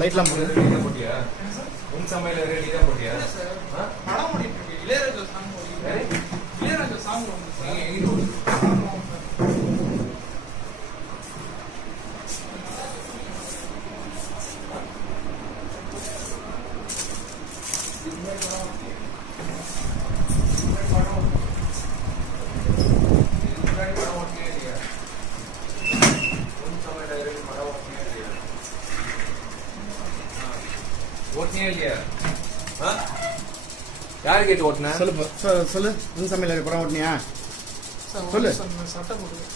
லைட்லாம் போட்டியா? உன் சமையல ரெடி தான் போட்டியா? படம் ஓடிட்டு இருக்கு. இளையராஜா சாங் ஓடிட்டு. இளையராஜா சாங் வந்து யாரு கேட்டு ஓட்டுன? சொல்லு. உன் சமையல் படம் ஓட்டினியா? சொல்லு.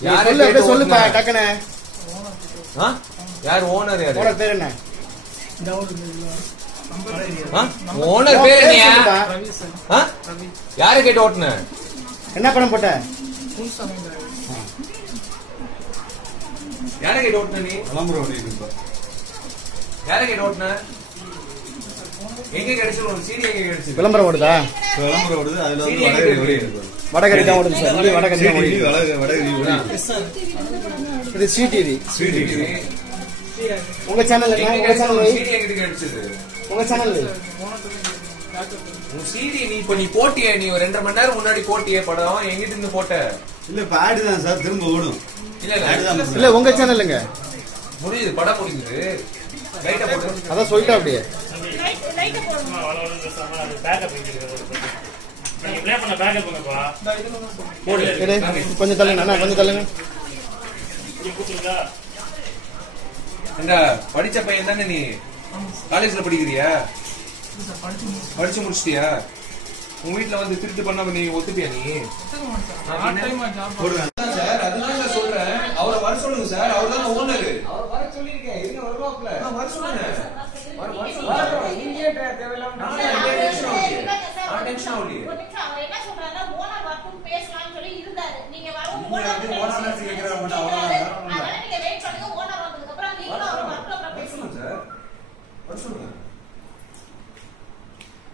யாரு கேட்டு சொல்லுப்பா டக்குனே. யார் ஓனர்? யாரு ஓனர் பேர் என்ன? ஓனர் பேர் என்னையா? யாரு கேட்டு ஓட்டுன? என்ன படம் போட்ட? யார கேட்டு ஓட்டுன நீ? யார கேட்டு ஓட்டுன? எங்க கிடைச்சது உனக்கு? சீடி எங்க கிடைச்சது? விளம்பரம் ஓடுதா? விளம்பரம் ஓடுது. அதுல சீடி எங்க இருக்கு? வடகரி தான் ஓடுது சார். இங்க வடகரி தான் ஓடுது. இது சிடிவி. உங்க சேனல் என்ன? உங்க சேனல் சீடி எங்க கிடைச்சது? உங்க சேனல் உன் சீடி நீ இப்ப நீ போட்டியே, நீ ஒரு 2.5 மணி நேரம் முன்னாடி போட்டியே படம், எங்கிட்ட இருந்து போட்ட? இல்ல இப்ப ஆடு தான் சார், திரும்ப ஓடும். இல்ல உங்க சேனலுங்க முடியுது, படம் முடியுது. லைட்டா போட்டு அதான் சொல்லிட்டா அப்படியே. கொஞ்சம் தள்ளுங்க, கொஞ்சம் தள்ளுங்க. இந்த படிச்ச பையன் தானே நீ? காலேஜ்ல படிக்கிறியா? படிச்சு முடிச்சிட்டியா? உங்க வீட்டுல வந்து திருட்டு பண்ணாம நீ ஒத்துப்பியா? நீ சார் அதுதான் சார் சொல்றேன். அவரை வர சொல்லுங்க சார், அவர் தான் ஓனர். அவர் வர சொல்லிருக்கேன், இருங்க வருவாப்ல. வர சொல்லுங்க.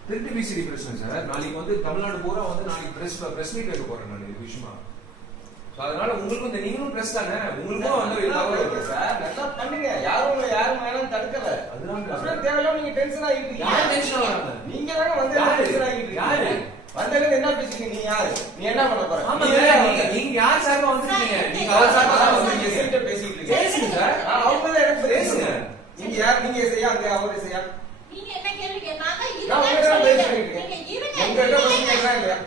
திருட்டு விசிடி பிரச்சனை சார். நாளைக்கு வந்து தமிழ்நாடு பூரா வந்து நாளைக்கு பிரஸ் மீட் வைக்க போறேன் நான் இது விஷயமா. அதனால உங்களுக்கு இந்த நீங்களும் பிரஸ் தானே, உங்களுக்கும் வந்து சார் நல்லா பண்ணுங்க. யாரும் வேணாம் தடுக்கல. அதுதான் தேவையில்லாம நீங்க டென்ஷன் ஆகிட்டு இருக்கீங்க. டென்ஷன் ஆகாத. நீங்க தானே வந்து டென்ஷன் ஆகிட்டு இருக்கீங்க. வந்தவங்க என்ன பேசிட்டீங்க? நீ யாரு? நீ என்ன பண்ண போற? நீங்க யார் சார்பா வந்துருக்கீங்க? நீங்க அவர் சார்பா பேசிட்டு இருக்கீங்க. பேசுங்க சார். அவங்க தான் எனக்கு பேசுங்க. நீங்க யார்? நீங்க செய்யா, அங்க அவரே செய்யா. நீங்க என்ன கேள்வி கேட்டாங்க? நான் உங்ககிட்ட பேசிட்டு இருக்கேன். உங்ககிட்ட பேசிட்டு இருக்கேன்.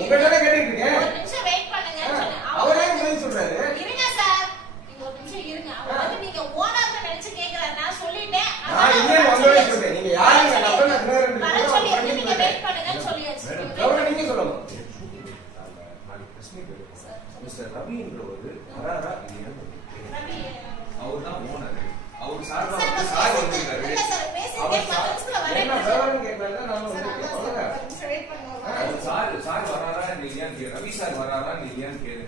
உங்ககிட்ட கேட்டுட்டு இருக்கேன். ஒரு நிமிஷம் வெயிட் பண்ணுங்க சொன்னேன். அவரே பதில் சொல்றாரு. இருங்க சார், நீங்க ஒரு நிமிஷம் இருங்க. அவர் வந்து நீங்க ஓனர்னு நினைச்சு கேக்குறாரு. நான் சொல்லிட்டேன். நான் இல்ல வந்தவே சொல்றேன். நீங்க யாருங்க? நான் அப்ப நான் வர சொல்லி நீங்க வெயிட் பண்ணுங்கன்னு சொல்லியாச்சு. அவரை நீங்க சொல்லணும். நாளைக்கு பிரஸ் மீட் வைக்க மிஸ்டர் ரவின்றவர் வராரா இல்லையா? ரவி அவர் தான் ஓனர். அவர் சார்பா வந்து சார் வந்திருக்காரு. இல்ல சார் பேசிட்டே மனசுல வரேன். என்ன வேறன்னு கேக்குறாங்க. நான் வந்து சொல்லுங்க. வெயிட் பண்ணுங்க. சார் வராரா இல்லையான்னு கேளு. ரவி சார் வராரா இல்லையான்னு கேளு.